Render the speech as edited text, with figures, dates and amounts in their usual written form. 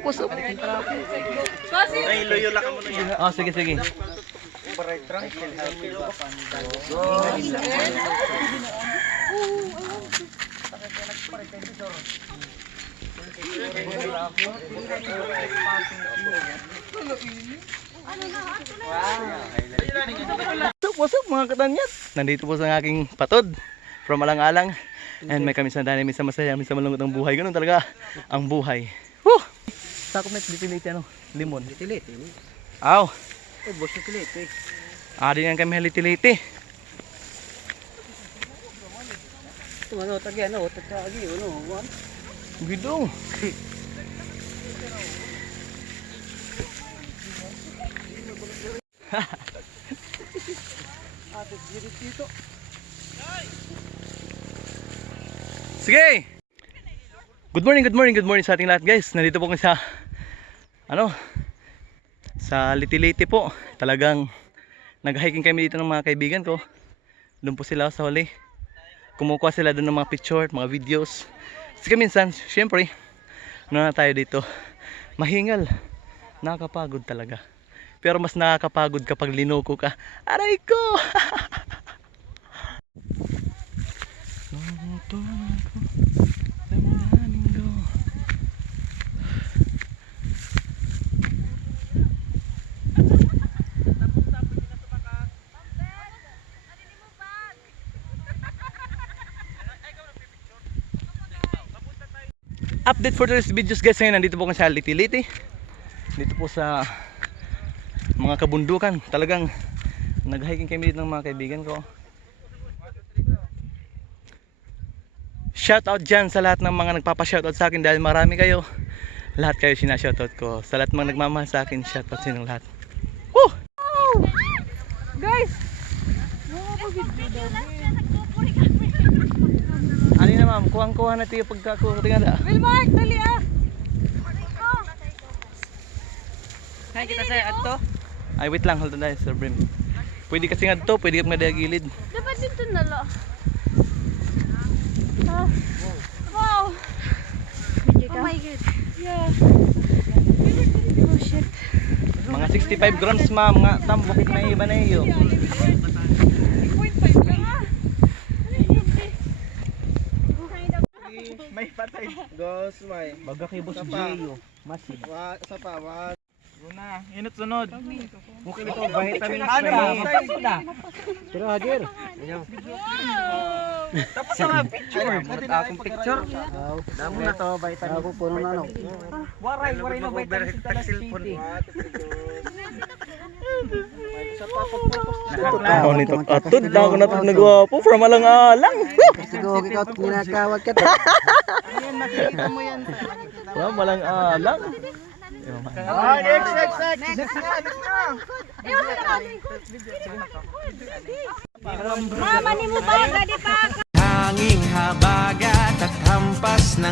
usok. Ay, loyo lang mo na yan. Oh, sige. What's up mga katanyat? Nandito po sa aking patod from Alang-Alang. And may kami sa dami, minsan masaya, minsan malungkot ang buhay. Ganun talaga ang buhay. Woo! Sakop na litiliti ano? Limon. Litiliti. Aw! Ubos litiliti. Ari nga kami litiliti. Ito ano, tagi ano, tagi ano, one. Gidong. Sige. Good morning sa ating lahat, guys. Nandito po kami sa sa Litiliti po. Talagang nag-hiking kami dito ng mga kaibigan ko. Doon po sila sa huli. Kumukuha sila doon ng mga picture, mga videos. Kasi minsan, syempre, na tayo dito. Mahingal. Nakakapagod talaga. Pero mas nakakapagod kapag linoko ka. Aray ko! Update for today's videos, guys. Ngayon nandito po kami sa Litiliti. Dito po sa mga kabundukan. Talagang nag-hiking kami dito ng mga kaibigan ko. Shoutout dyan sa lahat ng mga nagpapa-shoutout sa akin dahil marami kayo. Lahat kayo sinashoutout ko. Sa lahat mga nagmamahal sa akin, shoutout sa inyong lahat. Woo! Guys! Ano na ma'am? Kuhang-kuha na tayo pagkakuha na. Wilmark, dali ah! Kaya kita sa ato. Ay wait lang, hold on tayo Sir Brim. Pwede kasi nga dito, pwede ka nga gilid. Dapat dito na lang. Wow! Oh my god. Yeah. Oh shit. Mga 65 grams ma'am, nga tambok na iba na iyo. 0.5 lang ah. May patay. Ghost may. Baga kay Boss Jeyo. Masid. Sa pa, wa. Una, inot sunod. Mukha nito vitamins pa. Pero Hadir. Tapos sa picture. Muna akong picture. Damo na to vitamin. Ako puno na no. Waray na vitamin sa cellphone. Sa papapos. Ako nito atod na ako natod nagwapo from Alang-Alang. Siguro ikaw kinakawat ka. Ayan nakikita mo yan. From Alang-Alang. Next na. Mama ni mo ba? Gadi pa! Hanging habagat at hampas ng